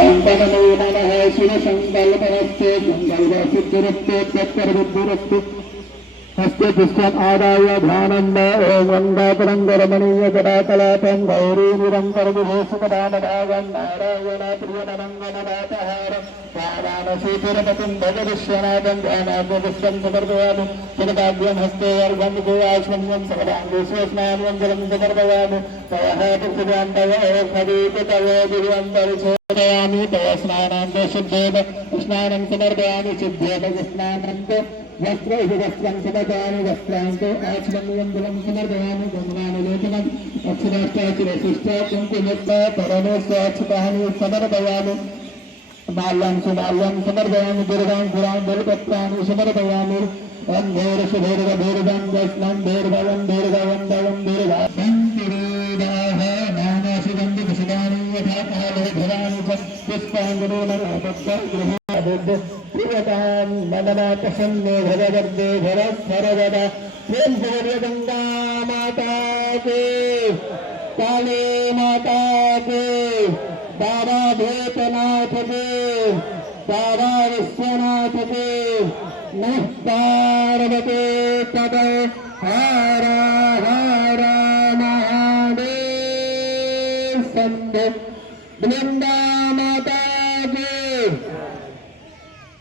संपन्नो नमः शिव संकल्पनस्ते संकल्पसिद्धिरस्ते तत्परबुद्धिरस्ते हस्ते पुष्पम् आदाय ध्यानन्द ओम गंगातरंगरमणीय जटाकलापं गौरी निरन्तरविभूषितदानभागं नारायण प्रियनमङ्गलदातहारं वाराणसीतिरपतिं भगविश्वनाथं ध्यानाद्यपुष्पं समर्पयामि जगदाभ्यं हस्ते अर्घं गोआश्वन्यं सर्वाङ्गेषु स्नानं जलं समर्पयामि तवः पृथिव्यां तव खदीत तव दिव्यं परिशोधयामि तव स्नानान्त शुद्धेन स्नानं समर्पयामि शुद्धेन स्नानं वस्त्रं समर्पयामि वस्त्रान्ते आचमनीयं समर्पयामि गङ्गानुलेपनम् अक्षराष्टाचिरशिष्टा कुङ्कुमत्वा परमेश्वराक्षितानि समर्पयामि माल्यं सुमाल्यं समर्पयामि दुर्गां पुरां बलपत्राणि समर्पयामि ॐ भैरशुभैरवभैरवं वैष्णं भैरवं भैरवं दवं भैरवं तिरुदाः नानाशिवन्ति कुशलानि यथा काले धराणि च पुष्पाञ्जलिनमपद्ध प्रियतां मननापसन्ने भगवद्दे भरस्वरवदा प्रेम भगवती गंगा माता के काली माता के बाबा भूतनाथ के बाबा विश्वनाथ के नमः पार्वती तद हर हर महादेव संत वृंदा माता